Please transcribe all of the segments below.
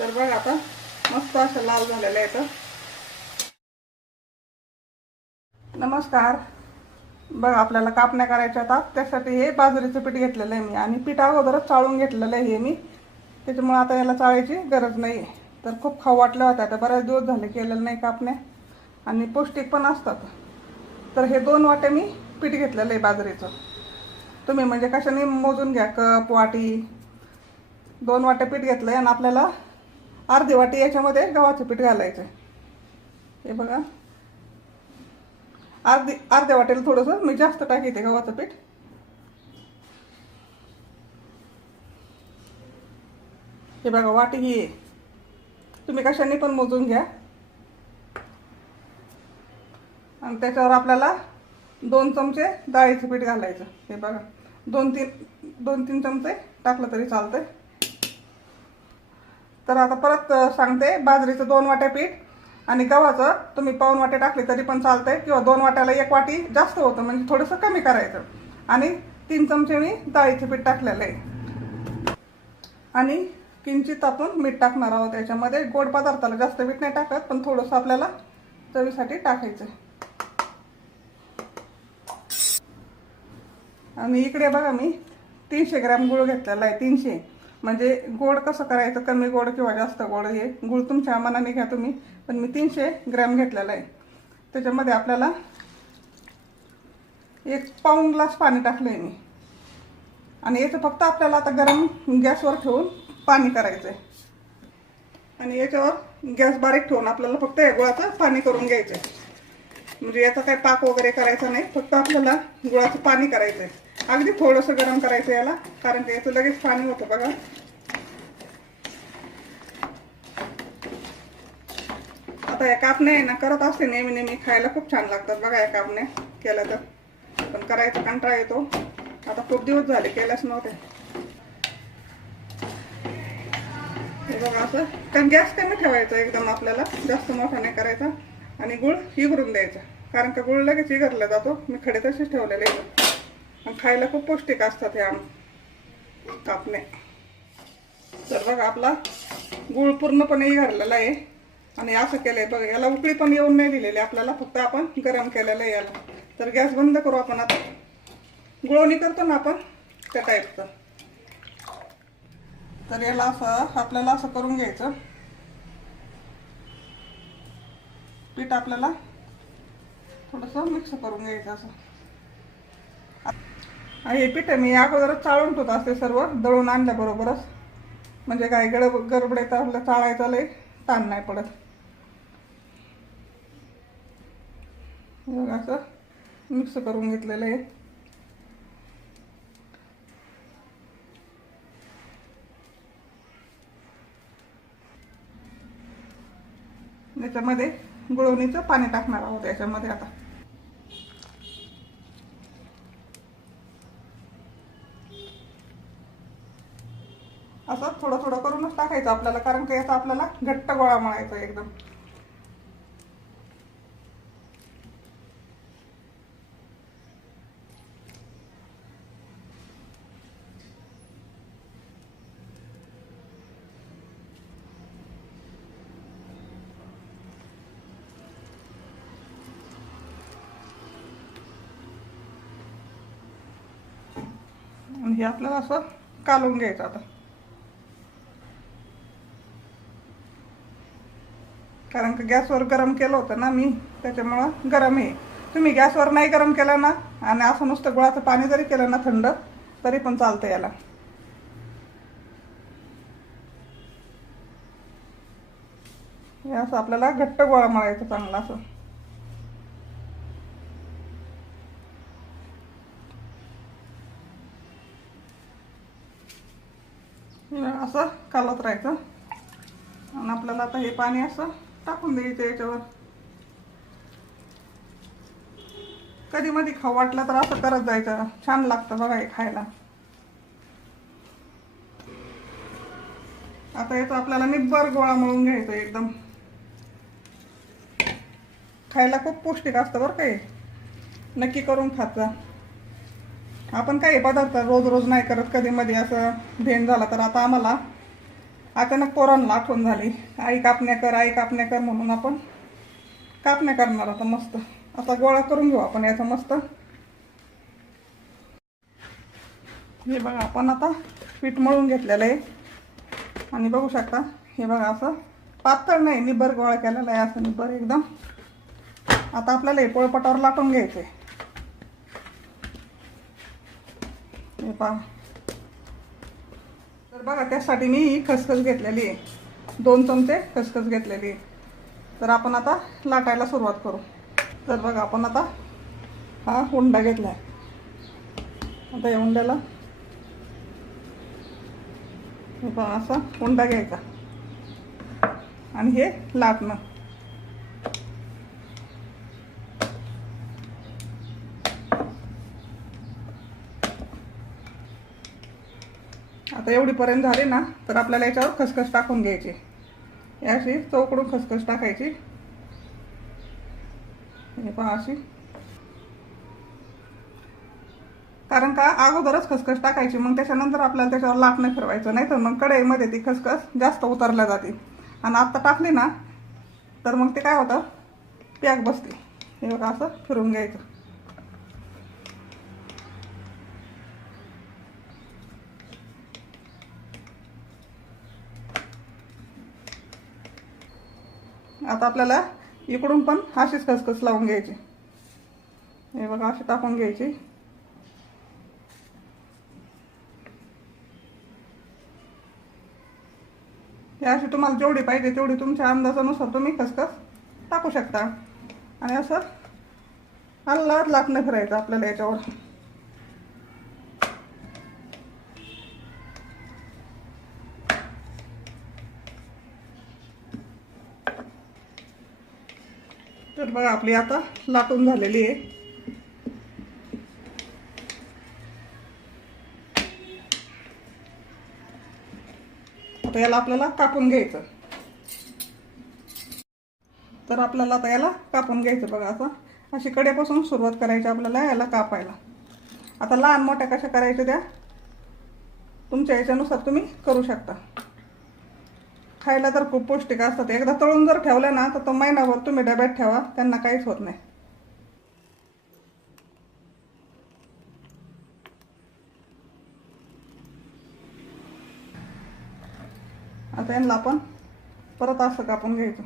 तर बघ आता मस्त असं लाल झालेलं आहे. तर नमस्कार. बघ आपल्याला कापण्या करायच्या आता. त्यासाठी हे बाजरीचं पीठ घेतलेलं आहे मी आणि पीठ अगोदरच चाळून घेतलेलं आहे हे मी. त्याच्यामुळे आता याला चाळायची गरज नाही. तर खूप खाऊ वाटल्या होत्या. आता बऱ्याच दिवस झाले केलेलं नाही कापण्या आणि पौष्टिक पण असतात. तर हे 2 वाटे मी पीठ घेतलेलं आहे बाजरीचं. तुम्ही म्हणजे कशाने मोजून घ्या, कप वाटी. 2 वाटे पीठ घेतलं आहे आणि आपल्याला अर्धी वाटी याच्यामध्ये गव्हाचं पीठ घालायचं. हे बघा, अर्ध्या वाटेला थोडंसं मी जास्त टाकीते गव्हाचं पीठ. हे बघा वाटी ही आहे. तुम्ही कशाने पण मोजून घ्या. आणि त्याच्यावर आपल्याला 2 चमचे डाळीचं पीठ घालायचं. हे बघा 2-3 चमचे टाकलं तरी चालतंय. तर आता परत सांगते, बाजरीचं 2 वाटे पीठ आणि गव्हाचं तुम्ही पाऊण वाटे टाकले तरी पण चालतंय, किंवा 2 वाट्याला 1 वाटी जास्त होतं, म्हणजे थोडंसं कमी करायचं. आणि 3 चमचे मी डाळीचं पीठ टाकलेलं आहे. आणि किंचित आपण मीठ टाकणार आहोत याच्यामध्ये. गोड पदार्थाला जास्त मीठ नाही टाकत, पण थोडंसं आपल्याला चवीसाठी टाकायचं. आणि इकडे बघा मी 300 ग्रॅम गूळ घेतलेला आहे. 300 म्हणजे गोड कसं करायचं, कमी गोड किंवा जास्त गोड, हे गूळ तुमच्या मनाने घ्या तुम्ही. पण मी 300 ग्रॅम घेतलेला आहे. त्याच्यामध्ये आपल्याला 1 पाऊण ग्लास पाणी टाकलं आहे मी. आणि याचं फक्त आपल्याला आता गरम गॅसवर ठेवून पाणी करायचं आहे. आणि याच्यावर गॅस बारीक ठेवून आपल्याला फक्त या गुळाचं पाणी करून घ्यायचं आहे. म्हणजे याचा काही पाक वगैरे करायचा नाही, फक्त आपल्याला गुळाचं पाणी करायचं आहे. अगदी थोडंसं गरम करायचं याला, कारण की याचं लगेच पाणी होतं बघा. आता या कापण्या आहे ना, करत असते नेहमी नेहमी, खायला खूप छान लागतात बघा या कापण्या केल्या तर. पण करायचा कंटाळा येतो. आता खूप दिवस झाले केल्याच नव्हते. हे बघा असं, कारण गॅस कमी ठेवायचा एकदम, आपल्याला जास्त मोठा नाही करायचा. आणि गुळ इगरून द्यायचा, कारण का गुळ लगेच इगरला जातो. मी खडे तसेच ठेवलेले आहेत. आणि खायला खूप पौष्टिक असतात ह्या कापण्या. तर बघा आपला गुळ पूर्णपणे इगरलेला आहे. आणि असं केलंय बघा, याला उकळी पण येऊन नाही दिलेली आपल्याला, फक्त आपण गरम केलेलं आहे याला. तर गॅस बंद करू आपण आता. गुळवणी करतो ना आपण त्या टाईपचं. तर याला असं आपल्याला असं करून घ्यायचं. पीठ आपल्याला थोडंसं मिक्स करून घ्यायचं असं. हे पीठ मी अगोदरच चाळून ठेवत असते सर्व, दळून आणल्याबरोबरच. म्हणजे काय गडबडीत आपलं चाळायचं लय ताण नाही पडत. असं मिक्स करून घेतलेलं आहे. याच्यामध्ये गुळवणीचं पाणी टाकणार आहोत याच्यामध्ये आता. असं थोडं थोडं करूनच टाकायचं आपल्याला, कारण की याचा आपल्याला घट्ट गोळा मळायचा एकदम. आणि हे आपल्याला असं कालवून घ्यायचं आता, कारण का गॅसवर गरम केलं होतं ना मी, त्याच्यामुळं गरम आहे. तुम्ही गॅसवर नाही गरम केलं ना, आणि असं नुसतं गुळाचं पाणी जरी केलं ना थंड, तरी पण चालतं याला. हे असं आपल्याला घट्ट गोळा मळायचं चांगला असं. असं कालवत राहायचं. आणि आपल्याला आता हे पाणी असं टाकून द्यायचं याच्यावर. कधी मध्ये खाऊ वाटलं तर असं करत जायचं, छान लागतं बघा हे खायला. आता याचा आपल्याला निब्बर गोळा मळून घ्यायचा एकदम. खायला खूप पौष्टिक असतं बरं काही, नक्की करून खात जा. आपण काही पदार्थ रोज रोज नाही करत, कधी मध्ये असं भेंड झाला तर आता आम्हाला अचानक पोरांना आठवण झाली, आई कापण्या कर, आई कापण्या कर, म्हणून आपण कापण्या करणार आता मस्त. आता गोळा करून घेऊ आपण याचा मस्त. हे बघा आपण आता पीठ मळून घेतलेलं आहे आणि बघू शकता हे बघा असं पातळ नाही, निब्बर गोळा केलेला आहे, असं निब्बर एकदम. आता आपल्याला हे पोळपाटावर लाटून घ्यायचे. हे पहा. तर बघा त्यासाठी मी खसखस घेतलेली आहे, 2 चमचे खसखस घेतलेली आहे. तर आपण आता लाटायला सुरुवात करू. तर बघा आपण आता हा उंडा घेतला आहे. आता या उंड्याला हे पहा असा उंडा घ्यायचा आणि हे लाटणं. आता एवढीपर्यंत झाली ना, तर आपल्याला याच्यावर खसखस टाकून घ्यायची. याशी चौकडून खसखस टाकायची. हे पहा अशी. कारण का अगोदरच खसखस टाकायची, मग त्याच्यानंतर आपल्याला त्याच्यावर लाटणं फिरवायचं, नाही तर मग कढईमध्ये ती खसखस जास्त उतरल्या जाते. आणि आत्ता टाकली ना तर मग ते काय होतं, पॅक बसते. हे बघा असं फिरून घ्यायचं. आता आपल्याला इकडून पण अशीच खसखस लावून घ्यायची. हे बघा अशी टाकून घ्यायची. अशी तुम्हाला जेवढी पाहिजे तेवढी तुमच्या अंदाजानुसार तुम्ही खसखस टाकू शकता. आणि असं हलत लाटणं फिरायचं आपल्याला याच्यावर. तर बघा आपली आता लाटून झालेली आहे. आता याला आपल्याला कापून घ्यायचं. तर आपल्याला आता याला कापून घ्यायचं. बघा असं अशी कडेपासून सुरुवात करायची आपल्याला याला कापायला. आता लहान मोठ्या कशा करायच्या त्या तुमच्या याच्यानुसार तुम्ही करू शकता. खायला तर खूप पौष्टिक असतात. एकदा तळून जर ठेवलं ना तर तो महिनाभर तुम्ही डब्यात ठेवा, त्यांना काहीच होत नाही. आता यांना आपण परत असं कापून घ्यायचं.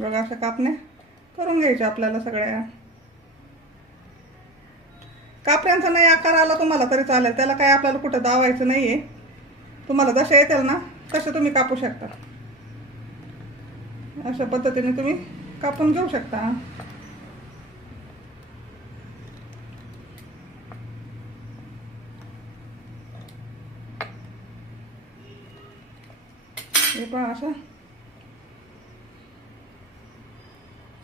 बघा अशा कापण्या करून घ्यायच्या आपल्याला सगळ्या. कापण्यांचा नाही आकार आला तुम्हाला तरी चालेल, त्याला काय आपल्याला कुठं दावायचं नाहीये. तुम्हाला जशा येतील ना तसे तुम्ही कापू शकता. अशा पद्धतीने तुम्ही कापून घेऊ शकता. हे पण अशा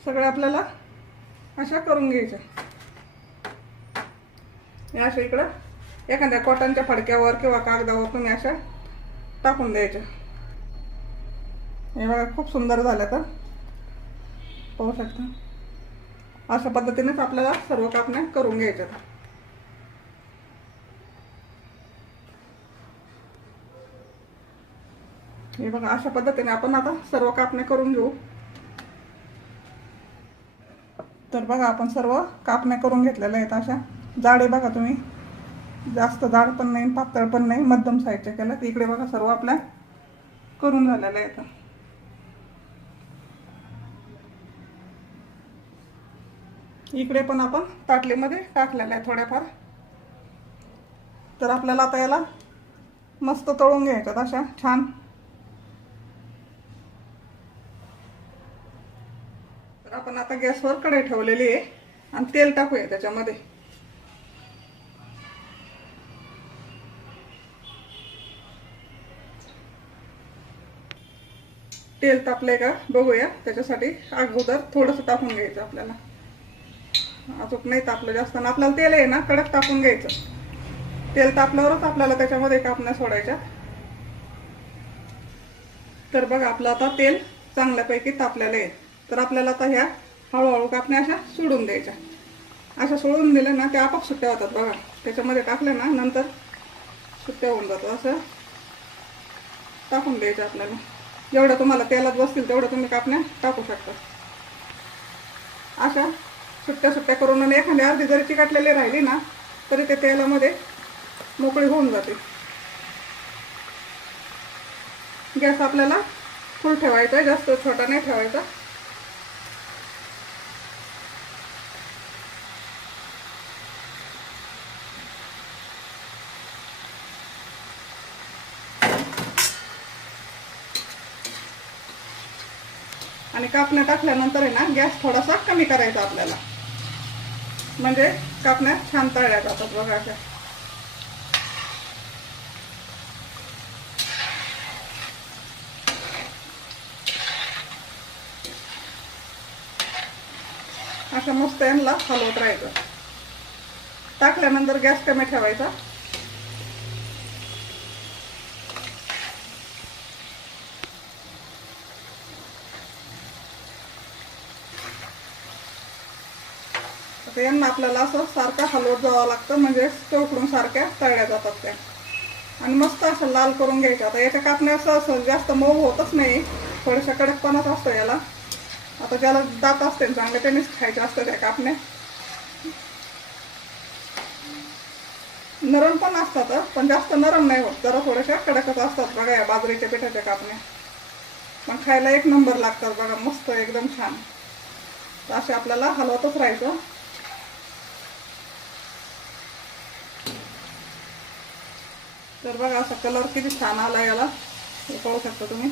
सगळ्या आपल्याला अशा करून घ्यायच्या. अशा इकडं एखाद्या कॉटनच्या फडक्यावर किंवा कागदावर तुम्ही अशा टाकून द्यायच्या. हे बघा खूप सुंदर झालं. तर पाहू शकता अशा पद्धतीनेच आपल्याला सर्व कापण्या करून घ्यायच्या. हे बघा अशा पद्धतीने आपण आता सर्व कापण्या करून घेऊ. तर बघा आपण सर्व कापण्या करून घेतलेल्या आहेत. अशा जाडे बघा तुम्ही, जास्त जाड पण नाही पातळ पण नाही, मध्यम साईजच्या केल्या. इकडे बघा सर्व आपल्या करून झालेल्या आहेत. इकडे पण आपण ताटलीमध्ये टाकलेल्या आहे थोड्याफार. तर आपल्याला आता याला मस्त तळून घ्यायच्यात अशा छान. तर आपण आता गॅसवर कढई ठेवलेली आहे आणि तेल टाकूया त्याच्यामध्ये. तेल तापले का बघूया. त्याच्यासाठी अगोदर थोडंसं टाकून घ्यायचं आपल्याला. अजून नाही तापलं जास्त. आणि आपल्याला तेल आहे ना कडक टाकून घ्यायचं. तेल तापल्यावरच आपल्याला त्याच्यामध्ये कापण्या सोडायच्या. तर बघा आपलं आता तेल चांगल्यापैकी तापलेलं आहे. तर आपल्याला आता ह्या हळूहळू कापण्या अशा सोडून द्यायच्या. अशा सोडून दिल्या ना त्या आपोआप सुट्ट्या होतात बघा. त्याच्यामध्ये टाकल्या ना नंतर सुट्ट्या होऊन जातात. असं टाकून द्यायचं आपल्याला. जेवढं तुम्हाला तेलात बसतील तेवढं तुम्ही कापण्या टाकू शकता. अशा सुट्ट्या सुट्ट्या करून आणि एखादी अर्धी जरी चिकटलेली राहिली ना तरी ते तेलामध्ये मोकळी होऊन जाते. गॅस आपल्याला फुल ठेवायचा आहे, जास्त छोटा नाही ठेवायचा. आणि कापण्या टाकल्यानंतर आहे ना गॅस थोडासा कमी करायचा आपल्याला, म्हणजे कापण्या छान तळल्या जातात बघा. अशा मस्त यांना हलवत राहायचं. टाकल्यानंतर गॅस कमी ठेवायचा. आता यांना आपल्याला असं सारखं हलवत जावं लागतं, म्हणजे चौकडून सारख्या तळल्या जातात त्या. आणि मस्त असं लाल करून घ्यायचं. आता याच्या कापण्या असं जास्त मऊ होतच नाही, थोड्याशा कडकपणाच असतो याला. आता ज्याला दात असते चांगले त्यांनीच खायचे असतं त्या कापण्या. नरम पण असतात पण जास्त नरम नाही होत, जरा थोड्याशा कडकच असतात बघा या बाजरीच्या पिठाच्या कापण्या. पण खायला एक नंबर लागतात बघा, मस्त एकदम छान. तर असे आपल्याला हलवतच राहायचं. तर बघा असा कलर किती छान आला याला, हे पाहू शकता तुम्ही.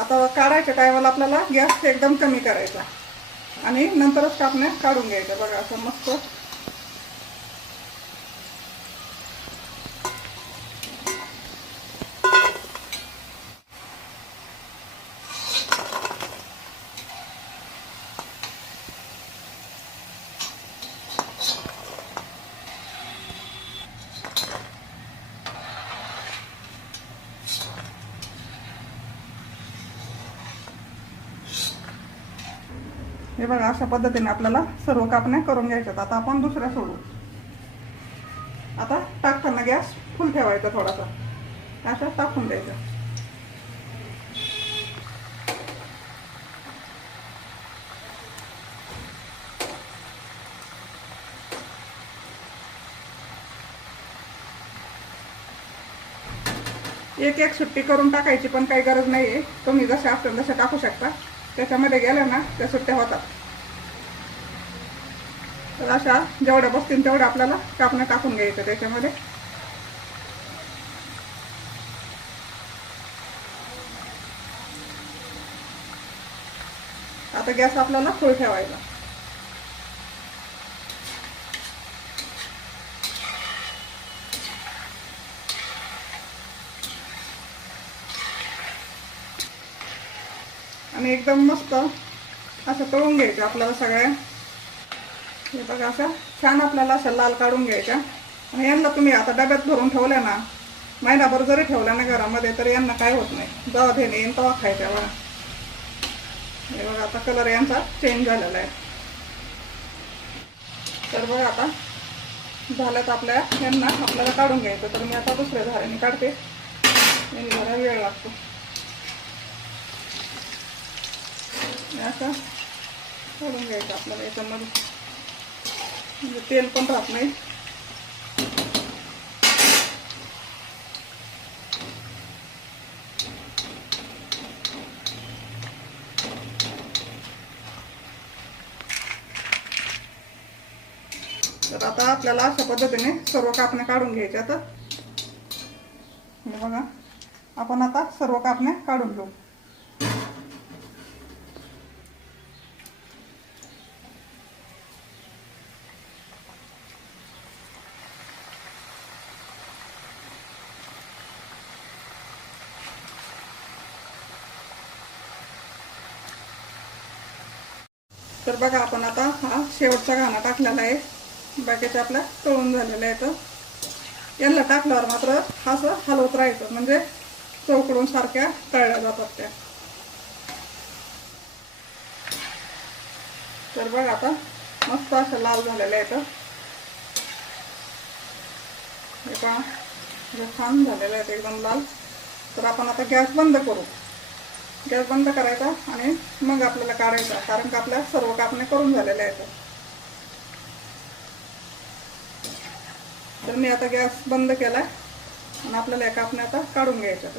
आता काढायच्या टायमाला आपल्याला गॅस एकदम कमी करायचा आणि नंतरच कापण्या काढून घ्यायच्या बघा. असं मस्त हे बघा. अशा पद्धतीने आपल्याला सर्व कापण्या करून घ्यायच्यात. आता आपण दुसऱ्या सोडू. आता टाकताना गॅस फुल ठेवायचा, थोडासा असं टाकून द्यायचं. एक एक सुट्टी करून टाकायची पण काही गरज नाही आहे. तुम्ही जसे असतील तसे टाकू शकता. त्याच्यामध्ये गेल्या ना त्या सुट्ट्या होतात. तर अशा जेवढ्या बसतील तेवढ्या आपल्याला कापण्या टाकून घ्यायचं त्याच्यामध्ये. आता गॅस आपल्याला फुल ठेवायचा. आणि एकदम मस्त असं तळून घ्यायचं आपल्याला सगळ्या. हे बघा असं छान आपल्याला असं लाल काढून घ्यायच्या. आणि यांना तुम्ही आता डब्यात भरून ठेवल्या ना, महिनाभर जरी ठेवल्या ना घरामध्ये, तर यांना काय होत नाही. जेव्हा घेणे येईन तेव्हा खायच्या बघा. हे बघा आता कलर यांचा चेंज झालेला आहे. तर बघा आता झाल्यात आपल्या यांना आपल्याला काढून घ्यायचं. तर मी आता दुसऱ्या धाऱ्याने काढते, यांनी जरा वेळ लागतो. असं काढून घ्यायचं आपल्याला याच्यामध्ये, म्हणजे तेल पण राहत नाही. तर आता आपल्याला अशा पद्धतीने सर्व कापण्या काढून घ्यायच्या. तर हे बघा आपण आता सर्व कापण्या काढून घेऊ. तर बघा आपण आता हा शेवटचा घाणा टाकलेला आहे. बाकीच्या आपल्या तळून झालेल्या आहेत. यांना टाकल्यावर मात्र असं हलवत राहायचं, म्हणजे चौकडून सारख्या तळल्या जातात त्या. तर बघा आता मस्त अशा लाल झालेल्या आहेत. हे पहा, हे छान झालेले आहेत एकदम लाल. तर आपण आता गॅस बंद करू. गॅस बंद करायचा आणि मग आपल्याला काढायचा, कारण का आपल्या सर्व कापण्या करून झालेल्या आहेत. तर मी आता गॅस बंद केलाय आणि आपल्याला या कापण्या आता काढून घ्यायच्या.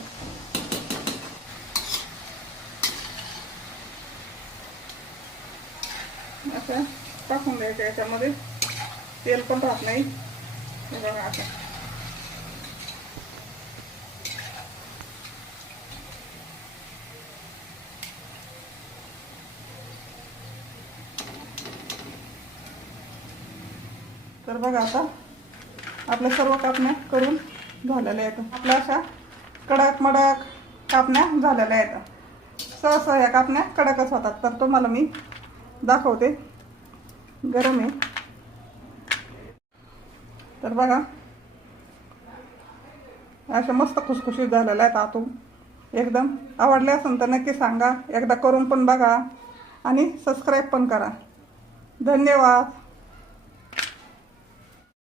असं टाकून द्यायचं, याच्यामध्ये तेल पण राहत नाही. हे बघा असं. तर बघा आता आपल्या सर्व कापण्या करून झालेल्या आहेत. आपल्या अशा कडक मडक कापण्या झालेल्या आहेत. सहसा या कापण्या कडकच होतात. तर तुम्हाला मी दाखवते. गरम आहे. तर बघा अशा मस्त खुसखुशीत झालेल्या आहेत आतून एकदम. आवडले असेल तर नक्की सांगा. एकदा करून पण बघा आणि सबस्क्राईब पण करा. धन्यवाद.